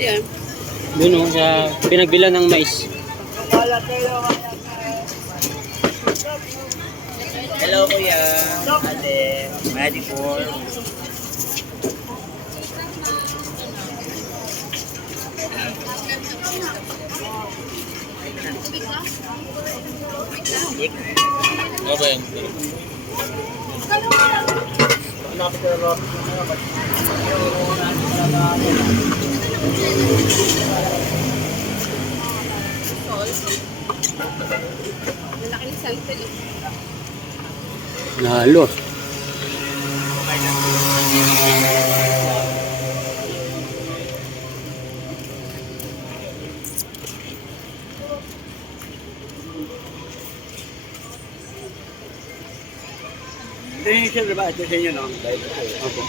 Ayan. Doon oh, sa pinagbilan ng mais. Hello kuya. Ate. Magic World. Okay. Malaki ng cellphone. eh. Lalo. Ito yung siya, diba? Ito sa inyo, no? Opo.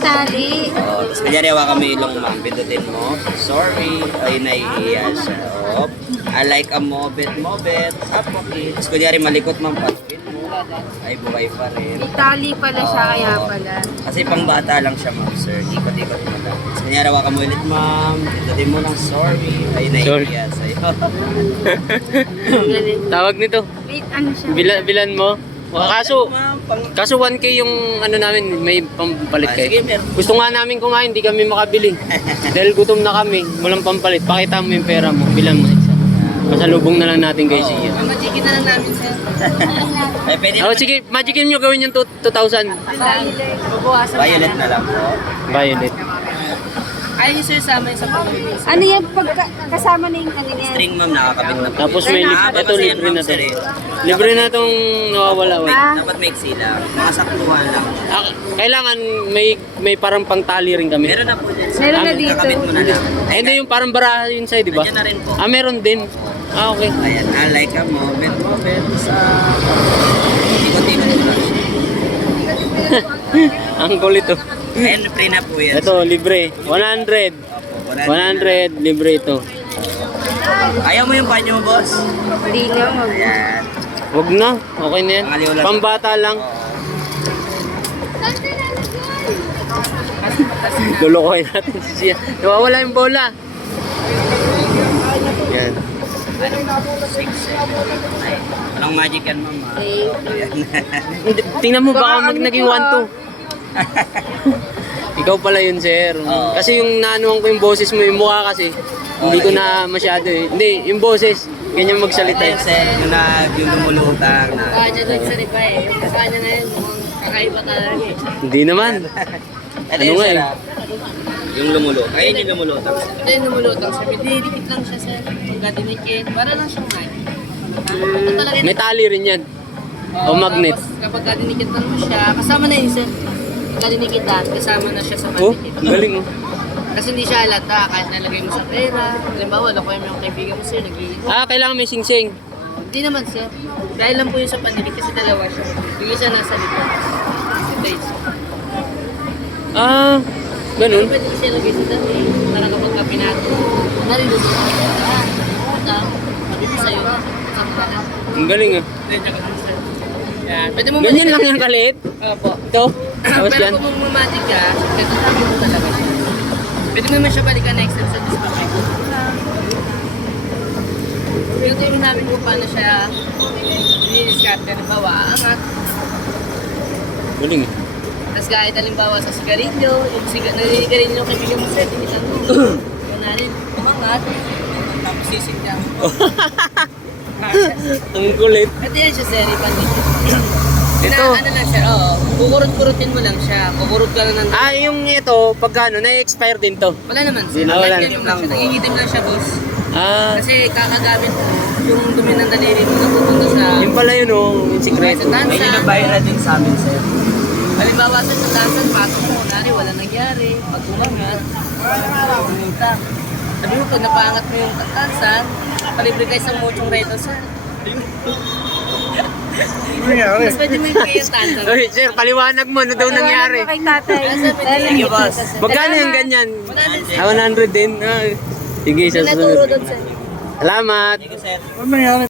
Tali. Oh, kunyari hawakan mo yung ilong ma'am, pindutin mo. Sorry. Ay, naiiya siya. Oh. I like a mobet, mobet. Up, okay. Tapos kunyari malikot ma'am, pasukin mo. Ay, buhay pa rin. Tali pala siya, kaya pala. Kasi pang bata lang siya, ma'am, sir. Ikot-ikot kunyari hawakan mo ulit, ma'am. Pindutin mo lang, sorry. Ay, naiiya sa'yo. Tawag nito. Wait, ano siya? Bilan, bilan mo. Kaso, ma'am, pang... kaso 1K yung ano namin, may pampalit Ah, kayo. Gusto nga namin kumain, hindi kami makabili. Dahil gutom na kami, walang pampalit. Pakita mo yung pera mo, bilan mo. Pasalubong na lang natin kay Sia. Mamajikin na lang namin siya. Ay, pwede Oh, sige, magicin nyo gawin yung tu- 2,000. Babawasan Violet na lang po. Violet. Ayun yung sir, sama yung sa pamilya. Ano yan? Pagka, kasama na yung ano yan? String, ma'am, nakakabit na po. Tapos may, Ah, ito kasi yan, libre na to. sir, eh. Libre na tong nawawala. Wait. Ah. dapat may sila. Mga saktuhan lang. Ah, kailangan may may parang pangtali rin kami. Meron na po dyan. sir. Meron na Ah, dito. Kakabit mo na lang. Eh, hindi yung parang baraha yun sa'yo, di ba? Nandiyan na rin po. Ah, meron din. Ah, okay. Ayan, I like a moment, moment sa... Ikot-ikot siya. Ang kulit to. Ayan, free na po yan. Ito, libre. 100. Opo, 100, libre ito. Ayaw mo yung panyo, boss? Hindi na, mag Ayan. Huwag na. Okay na yan. Angaliw lang. Pambata lang. Lulukoy natin si Sia. Nawawala yung bola. Yan. Walang magic yan, ma'am. ah. Tingnan mo, baka mag naging to, 1-2. Ikaw pala yun, sir. Oo. Kasi yung naanuhan ko yung boses mo, yung mukha kasi. Hindi ko na masyado eh. Hindi, yung boses. Ganyan magsalita eh. yung sir, yung nag, yung lumulutang na. Kaya dyan nagsalita eh. Yung mukha niya ngayon, mukhang kakaiba talaga eh. Hindi naman. Ano yung nga sir, eh? ah. Yung lumulutang. Ayun yung lumulutang. Yung lumulutang siya. Dinidikit lang siya sir. Pagka dinikit, para lang siyang mic. Ito talaga May tali rin yan. O magnet. Tapos kapag dinikitan mo siya, kasama na yun sir. Pagka dinikitan, kasama na siya sa Oh, pandikit. ang galing oh. Kasi hindi siya halata, kahit nalagay mo sa pera. Halimbawa, lako yung kaibigan mo sir, nag-iinom. Ah, kailangan may sing-sing. Hindi naman sir. Dahil lang po yung sa pandikit kasi dalawa siya. Yung isa nasa likod. Ah, Pero ganun. pwede siya lagay sa dami. Para kapag kapinato, narinig mo. Ah, ito, mabibig sa'yo. Saan ka na? Ang galing ah. Yan. Pwede mo Ganyan lang yung kaliit. Opo. Ito. Tapos Pero yan. kung mamatic ka, katatapin mo talaga siya. Pwede naman siya balikan next time sa display. Yung namin kung paano siya i-discard. Halimbawa, angat. Galing ah. Tapos kahit halimbawa sa sigarilyo, yung siga, naninigarilyo kay bigyan mo sir, tinitan mo. Yung narin, umangat. Tapos sisig niya. Ang kulit. At yan siya sir, ipandikit. Ito. Na, ano lang sir, oo. Kukurot-kurutin mo lang siya. Kukurot ka lang ng... Ah, yung ito, pagkano, na-expire din to. Wala naman sir. Ah, wala. Nangigitim lang siya. Nangigitim lang siya, boss. Ah, Kasi kakagamit mo yung dumi ng daliri mo na pupunta sa... yun pala yun oh, yung sikreto. Sa tansa. Ayun yung viral din sa amin, sir. Halimbawa sir, sa tansan, pasok mo, kunwari, wala nangyari. Pag umangat, pumunta. Sabi mo, pag napangat mo yung tansan, palibre kayo sa muchong reto, sir. Mas pwede mo yung. Oy, sir, paliwanag mo, ano daw nangyari? Kay tatay. Thank you, boss. Magkano yung ganyan? Wala din sir. Ah, 100 din. Ah, sige, sa May naturo doon sir. Salamat. Ano nangyari?